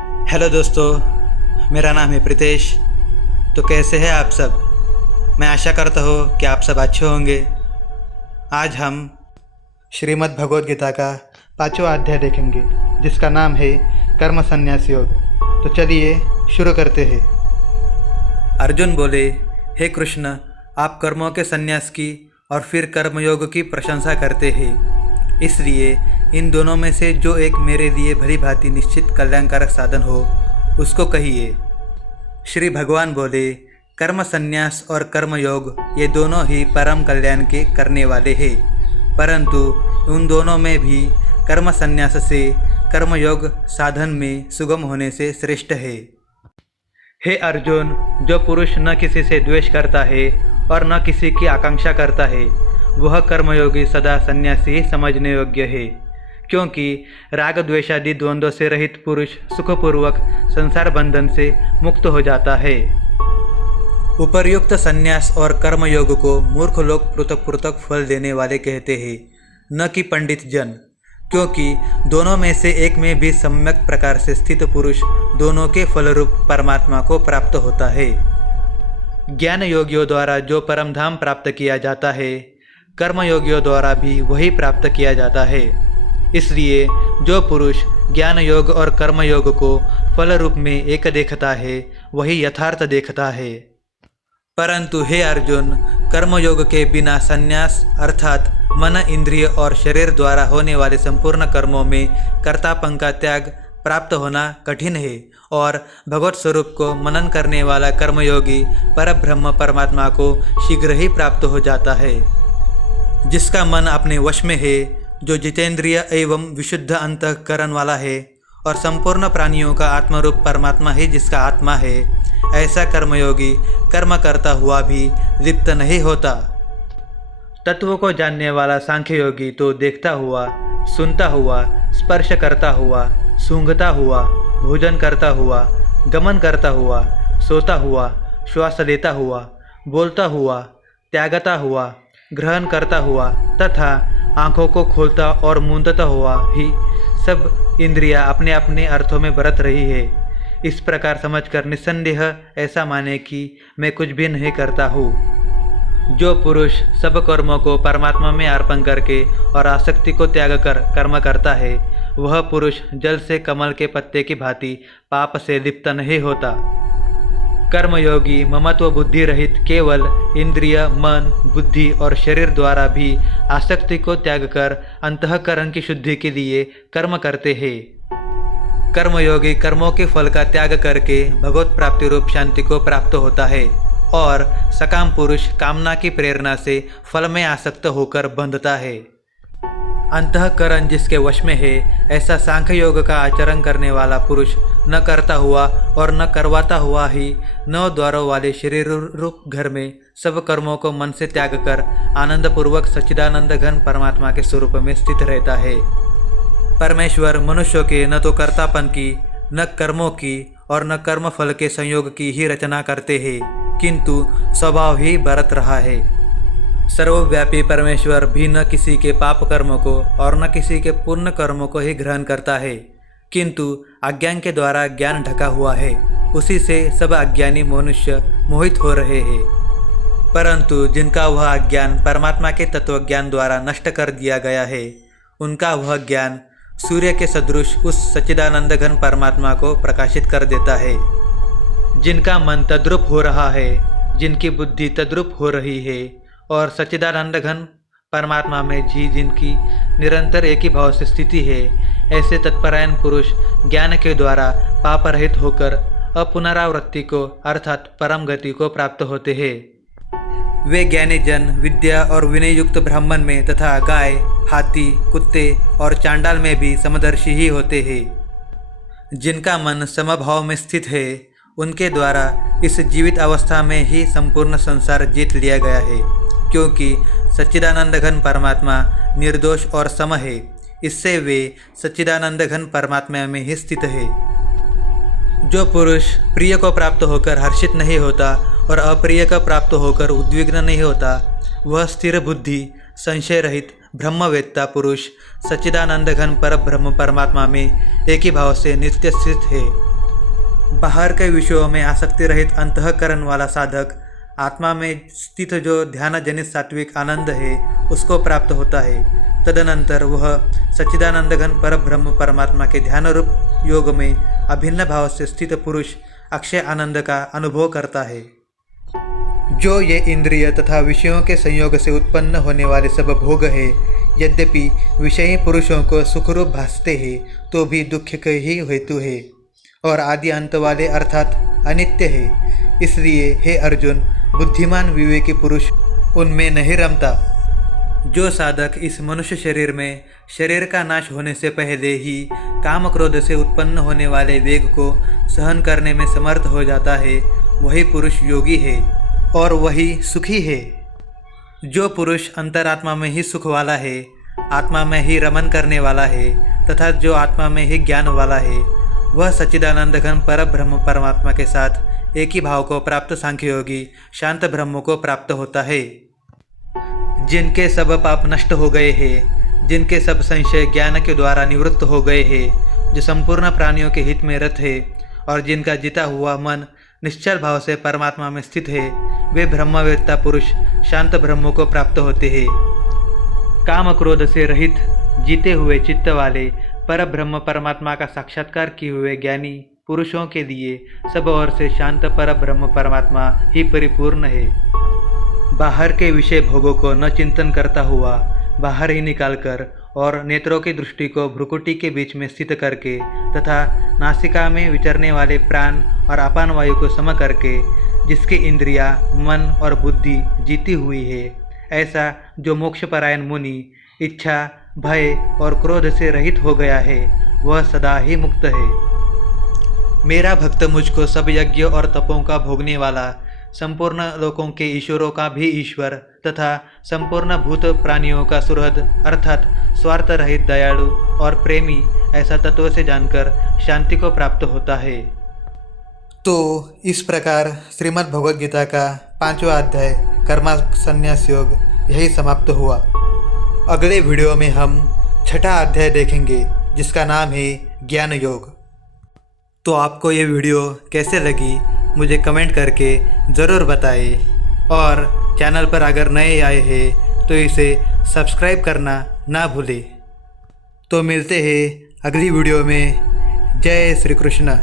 Hello दोस्तों, मेरा नाम है प्रीतेश। तो कैसे हैं आप सब? मैं आशा करता हूँ कि आप सब अच्छे होंगे। आज हम श्रीमद् भगवद गीता का 5वां अध्याय देखेंगे, जिसका नाम है कर्म संन्यास योग। तो चलिए शुरू करते हैं। अर्जुन बोले, हे कृष्ण, आप कर्मों के संन्यास की और फिर कर्मयोग की प्रशंसा करते हैं। इसलिए इन दोनों में से जो एक मेरे लिए भली भांति निश्चित कल्याणकारक साधन हो, उसको कहिए। श्री भगवान बोले, कर्म संन्यास और कर्मयोग ये दोनों ही परम कल्याण के करने वाले हैं, परंतु उन दोनों में भी कर्म संन्यास से कर्मयोग साधन में सुगम होने से श्रेष्ठ है। हे अर्जुन, जो पुरुष न किसी से द्वेष करता है और न किसी की आकांक्षा करता है, वह कर्मयोगी सदा सन्यासी ही समझने योग्य है, क्योंकि राग द्वेषादि द्वंद्व से रहित पुरुष सुखपूर्वक संसार बंधन से मुक्त हो जाता है। उपर्युक्त संन्यास और कर्मयोग को मूर्ख लोग पृथक पृथक फल देने वाले कहते हैं, न कि पंडित जन, क्योंकि दोनों में से एक में भी सम्यक प्रकार से स्थित पुरुष दोनों के फलरूप परमात्मा को प्राप्त होता है। ज्ञान योगियों द्वारा जो परम धाम प्राप्त किया जाता है, कर्मयोगियों द्वारा भी वही प्राप्त किया जाता है। इसलिए जो पुरुष ज्ञान योग और कर्मयोग को फल रूप में एक देखता है, वही यथार्थ देखता है। परंतु हे अर्जुन, कर्मयोग के बिना संन्यास अर्थात मन, इंद्रिय और शरीर द्वारा होने वाले संपूर्ण कर्मों में कर्तापन का त्याग प्राप्त होना कठिन है, और भगवत स्वरूप को मनन करने वाला कर्मयोगी परब्रह्म परमात्मा को शीघ्र ही प्राप्त हो जाता है। जिसका मन अपने वश में है, जो जितेंद्रिय एवं विशुद्ध अंतःकरण वाला है, और संपूर्ण प्राणियों का आत्मरूप परमात्मा ही जिसका आत्मा है, ऐसा कर्मयोगी कर्म करता हुआ भी लिप्त नहीं होता। तत्व को जानने वाला सांख्य योगी तो देखता हुआ, सुनता हुआ, स्पर्श करता हुआ, सूंघता हुआ, भोजन करता हुआ, गमन करता हुआ, सोता हुआ, श्वास लेता हुआ, बोलता हुआ, त्यागता हुआ, ग्रहण करता हुआ तथा आँखों को खोलता और मूंदता हुआ ही सब इंद्रियां अपने अपने अर्थों में बरत रही है। इस प्रकार समझकर निस्संदेह ऐसा माने कि मैं कुछ भी नहीं करता हूँ। जो पुरुष सब कर्मों को परमात्मा में अर्पण करके और आसक्ति को त्याग कर कर्म करता है, वह पुरुष जल से कमल के पत्ते की भांति पाप से लिप्त नहीं होता। कर्मयोगी ममत्व बुद्धि रहित केवल इंद्रिय, मन, बुद्धि और शरीर द्वारा भी आसक्ति को त्याग कर अंतःकरण की शुद्धि के लिए कर्म करते हैं। कर्मयोगी कर्मों के फल का त्याग करके भगवत प्राप्ति रूप शांति को प्राप्त होता है, और सकाम पुरुष कामना की प्रेरणा से फल में आसक्त होकर बंधता है। अंतःकरण जिसके वश में है, ऐसा सांख्य योग का आचरण करने वाला पुरुष न करता हुआ और न करवाता हुआ ही 9 द्वारों वाले शरीर रूप घर में सब कर्मों को मन से त्याग कर आनंदपूर्वक सच्चिदानंद घन परमात्मा के स्वरूप में स्थित रहता है। परमेश्वर मनुष्यों के न तो कर्तापन की, न कर्मों की और न कर्म फल के संयोग की ही रचना करते हैं, किंतु स्वभाव ही बरत रहा है। सर्वव्यापी परमेश्वर भी न किसी के पाप कर्मों को और न किसी के पुण्य कर्मों को ही ग्रहण करता है, किंतु अज्ञान के द्वारा ज्ञान ढका हुआ है, उसी से सब अज्ञानी मनुष्य मोहित हो रहे हैं। परंतु जिनका वह अज्ञान परमात्मा के तत्वज्ञान द्वारा नष्ट कर दिया गया है, उनका वह ज्ञान सूर्य के सदृश उस सच्चिदानंद घन परमात्मा को प्रकाशित कर देता है। जिनका मन तद्रूप हो रहा है, जिनकी बुद्धि तद्रूप हो रही है, और सच्चिदानंद घन परमात्मा में जिनकी निरंतर एक ही भाव से स्थिति है, ऐसे तत्परायण पुरुष ज्ञान के द्वारा पाप रहित होकर अपुनरावृत्ति को अर्थात परम गति को प्राप्त होते हैं। वे ज्ञानी जन विद्या और विनय युक्त ब्राह्मण में तथा गाय, हाथी, कुत्ते और चांडाल में भी समदर्शी ही होते हैं। जिनका मन समभाव में स्थित है, उनके द्वारा इस जीवित अवस्था में ही संपूर्ण संसार जीत लिया गया है, क्योंकि सच्चिदानंद घन परमात्मा निर्दोष और सम है। इससे वे सच्चिदानंद घन परमात्मा में ही स्थित है। जो पुरुष प्रिय को प्राप्त होकर हर्षित नहीं होता और अप्रिय का प्राप्त होकर उद्विग्न नहीं होता, वह स्थिर बुद्धि, संशय रहित ब्रह्मवेत्ता पुरुष सच्चिदानंद घन पर ब्रह्म परमात्मा में एक ही भाव से नित्य स्थित है। बाहर के विषयों में आसक्ति रहित अंतःकरण वाला साधक आत्मा में स्थित जो ध्यान जनित सात्विक आनंद है उसको प्राप्त होता है। तदनंतर वह सच्चिदानंद घन पर ब्रह्म परमात्मा के ध्यान रूप योग में अभिन्न भाव से स्थित पुरुष अक्षय आनंद का अनुभव करता है। जो ये इंद्रिय तथा विषयों के संयोग से उत्पन्न होने वाले सब भोग है, यद्यपि विषयी पुरुषों को सुखरूप भासते हैं तो भी दुख के ही हेतु है और आदि अंत वाले अर्थात अनित्य है। इसलिए हे अर्जुन, बुद्धिमान विवेकी पुरुष उनमें नहीं रमता। जो साधक इस मनुष्य शरीर में शरीर का नाश होने से पहले ही काम क्रोध से उत्पन्न होने वाले वेग को सहन करने में समर्थ हो जाता है, वही पुरुष योगी है और वही सुखी है। जो पुरुष अंतरात्मा में ही सुख वाला है, आत्मा में ही रमन करने वाला है तथा जो आत्मा में ही ज्ञान वाला है, वह सच्चिदानंद घन पर ब्रह्म परमात्मा के साथ एक ही भाव को प्राप्त सांख्य योगी शांत ब्रह्म को प्राप्त होता है। जिनके सब पाप नष्ट हो गए हैं, जिनके सब संशय ज्ञान के द्वारा निवृत्त हो गए हैं, जो संपूर्ण प्राणियों के हित में रत है और जिनका जीता हुआ मन निश्चल भाव से परमात्मा में स्थित है, वे ब्रह्मवेत्ता पुरुष शांत ब्रह्म को प्राप्त होते हैं। काम क्रोध से रहित जीते हुए चित्त वाले पर ब्रह्म परमात्मा का साक्षात्कार किए हुए ज्ञानी पुरुषों के लिए सब ओर से शांत पर ब्रह्म परमात्मा ही परिपूर्ण है। बाहर के विषय भोगों को न चिंतन करता हुआ बाहर ही निकालकर और नेत्रों की दृष्टि को भ्रुकुटी के बीच में स्थित करके तथा नासिका में विचरने वाले प्राण और अपान वायु को सम करके जिसकी इंद्रियां, मन और बुद्धि जीती हुई है, ऐसा जो मोक्षपरायण मुनि इच्छा, भय और क्रोध से रहित हो गया है, वह सदा ही मुक्त है। मेरा भक्त मुझको सब यज्ञ और तपों का भोगने वाला, संपूर्ण लोकों के ईश्वरों का भी ईश्वर तथा संपूर्ण भूत प्राणियों का सुहृद अर्थात स्वार्थ रहित दयालु और प्रेमी ऐसा तत्व से जानकर शांति को प्राप्त होता है। तो इस प्रकार श्रीमद् भगवद गीता का 5वां अध्याय कर्म संन्यास योग यही समाप्त हुआ। अगले वीडियो में हम 6ठा अध्याय देखेंगे जिसका नाम है ज्ञान योग। तो आपको ये वीडियो कैसे लगी मुझे कमेंट करके ज़रूर बताएं और चैनल पर अगर नए आए हैं तो इसे सब्सक्राइब करना ना भूलें। तो मिलते हैं अगली वीडियो में। जय श्री कृष्ण।